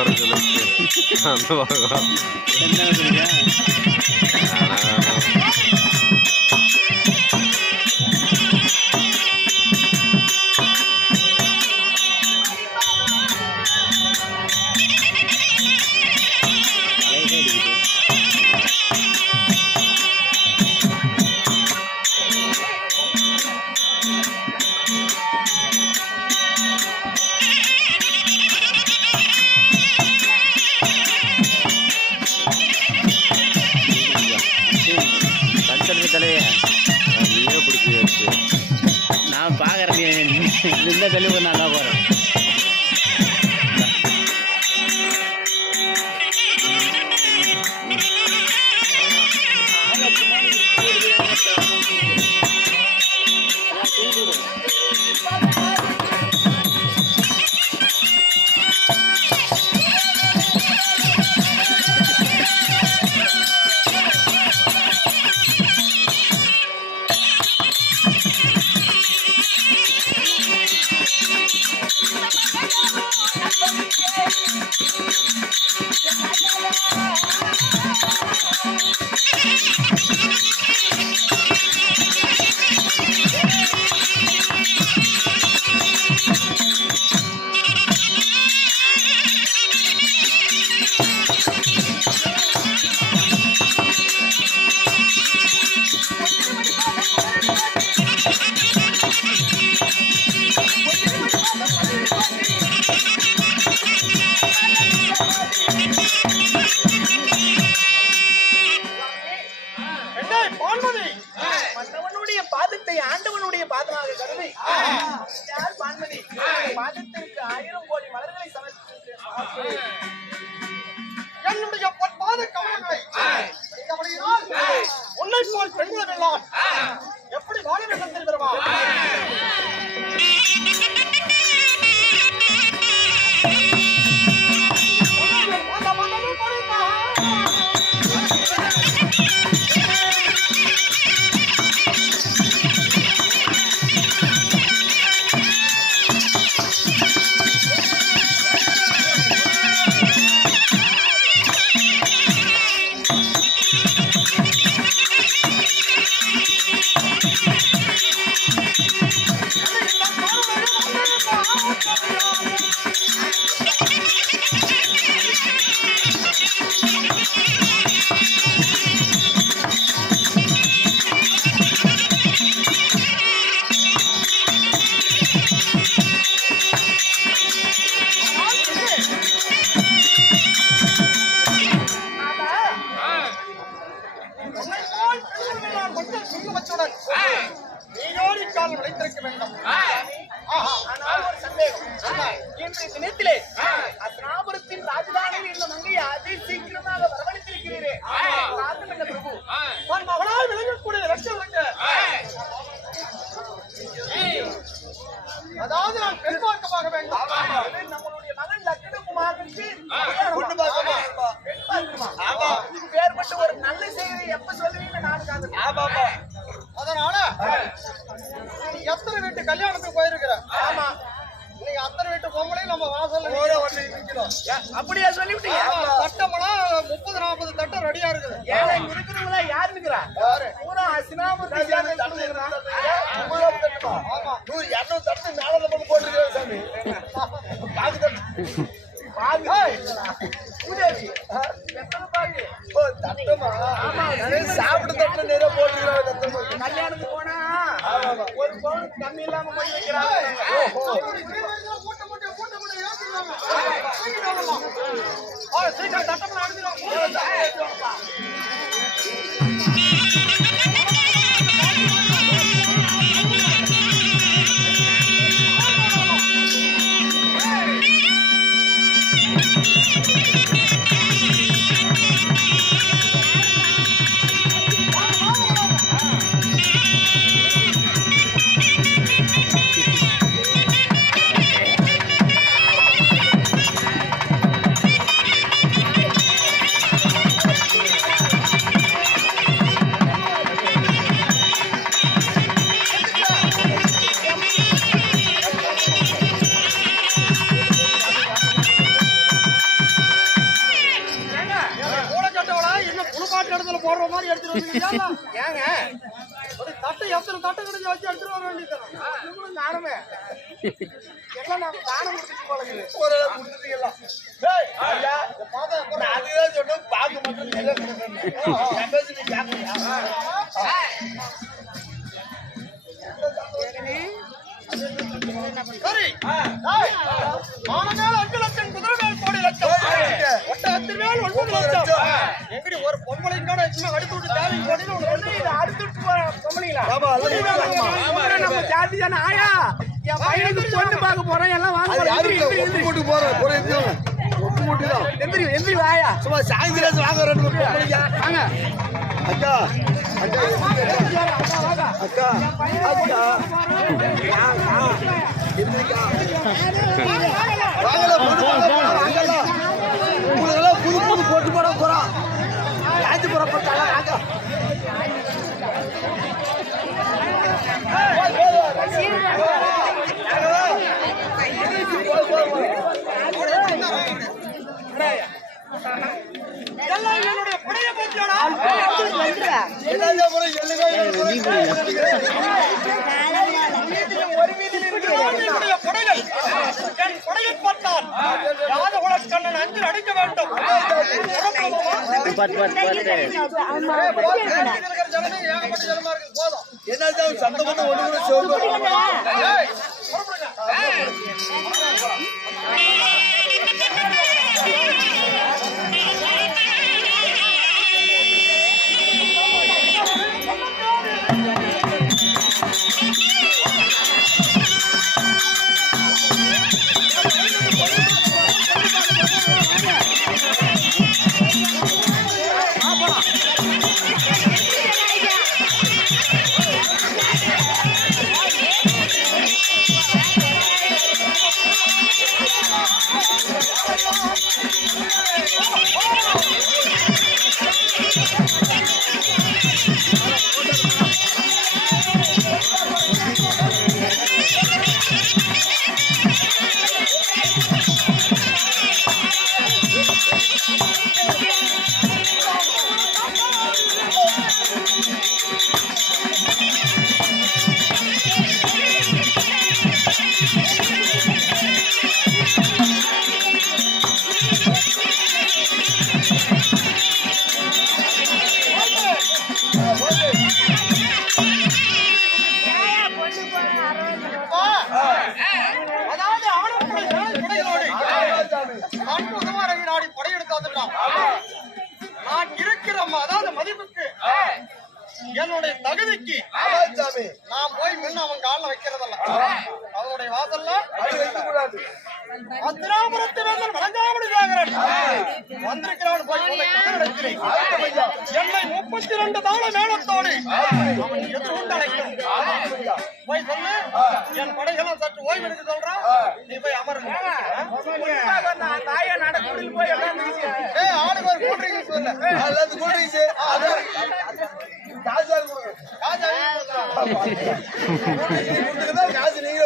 வர சொல்லிட்டு அந்த பக்கம் என்ன சொல்லுங்க நான் பார்க்குறேன் இந்த தெளிவு நல்லா போகிறேன் பாதத்தை ஆண்டவனுடைய பாதமாக கருதி யார் பான்மதி பாதத்திற்கு 1000 கோடி மலர்களை சமர்ப்பிக்கிறேன். என்னுடைய பொற்பாத கமலங்களை உன்னை போல் பெண்கள் எல்லாம் எப்படி வாழ வேண்டும் தெரியுமா? அதாவது நான் பெண் பார்க்கமாக வேண்டும். நம்மளுடைய மகன் லட்சணகுமாருக்கு வேறுபட்ட ஒரு நல்ல செய்தி எப்ப சொல்லுவீங்க நானும். அதனால எத்தனை வீட்டு கல்யாணத்துக்கு போயிருக்கிற? ஆமா, நீங்க அத்தனை வீட்டு பொம்பளையும் நம்ம வாசல்ல நிக்கிறோம். அப்படியா சொல்லிவிட்டீங்க? தட்டமெல்லாம் 30-40 தட்டம் ரெடியா இருக்குது. ஏன்னா இங்க இருக்கிறவங்களா யாரு நிக்கிறா? பூரா அசினாமூர்த்தி சேர்ந்து தட்டு நிக்கிறான். ஆமா, 100-200 தட்டு மேல பண்ணி போட்டுருக்காங்க சாமி. பாகு தட்டு பாகு பூதேவி எத்தனை பாகு? ஓ தட்டமா? ஆமா, சாப்பிட தட்டு நிறைய போட்டுருக்காங்க. கல்யாணத்துக்கு போனா ஒரு பவுன் கம்மி இல்லாம போய் வைக்கிறாங்க. சீக்கிரம் தட்டமா அடிச்சிடும். மாதிரி எடுத்துட்டு வந்துருக்கியா? ஏங்க ஒரு தட்டை எத்தனை தட்டை கிடைச்சு வச்சு எடுத்துட்டு வர வேண்டியது நானுமே எல்லாம் நம்ம தானம் கொடுத்துட்டு போலங்குது. ஒரு கொடுத்துட்டீங்களா? டேய் ஐயா பாதா நான் அதுதான் சொன்னேன் பாக்கு மட்டும் இல்ல கம்பேசி நீ கேட்கறியா? சரி டேய் மானமேல 5 லட்சம் குதிரை மேல் கோடி லட்சம் ஒட்டகத்தின் மேல் 9 லட்சம் எங்கடி ஒரு பொம்பளைக்கான சும்மா அடிச்சு விட்டு தாவி கோடின்னு ஒண்ணு இதை அடுத்துட்டு போற பொம்பளைங்களா? ஆமா நம்ம ஜாதி தானே ஆயா. என் பையனுக்கு பொண்ணு பார்க்க போறேன் எல்லாம் வாங்க போட்டு போறேன் ஒரு ஒட்டு போட்டு தான் எந்திரி எந்திரி வாயா சும்மா சாயந்திரம் வாங்க ரெண்டு பொம்பளைங்க வாங்க அக்கா அக்கா அக்கா அக்கா உங்களுக்கெல்லாம் புது புது போட்டு போட போறோம் யாச்சு புறப்பட்டாலும் வாங்க என்னுடைய புடைய போட்டியோட ஒரு வீதியில் இருக்கிற புடைகள் என் புடையை பார்த்தால் யாதகுலக்கண்ணன் அஞ்சில் அடிக்க வேண்டும். என்ன சண்டை பண்ண ஒன்று கூட நான் இருக்கிற அதாவது மதிப்புக்கு என்னுடைய தகுதிக்கு நான் போய் முன்ன அவன் காலில் வைக்கிறதல்ல அவனுடைய வாசல்ல அத்திராபுரத்து வேந்தன் வழங்காமடி சாகரன் வந்திருக்கிறான் போய் என்னை 32 தாள மேளத்தோடு அவன் எதிர்கொண்டு அழைக்கும் போய் சொல்லு என் படைகளும் சற்று ஓய்வு எடுக்க சொல்றான் நீ போய் அமருங்க தாயா நடக்கூடில் போய் எல்லாம் ஆளுக்கு ஒரு கூட்ரிங்ஸ் சொல்லு எல்லாத்துக்கும் கூட்ரிங்ஸ் காசு நீங்க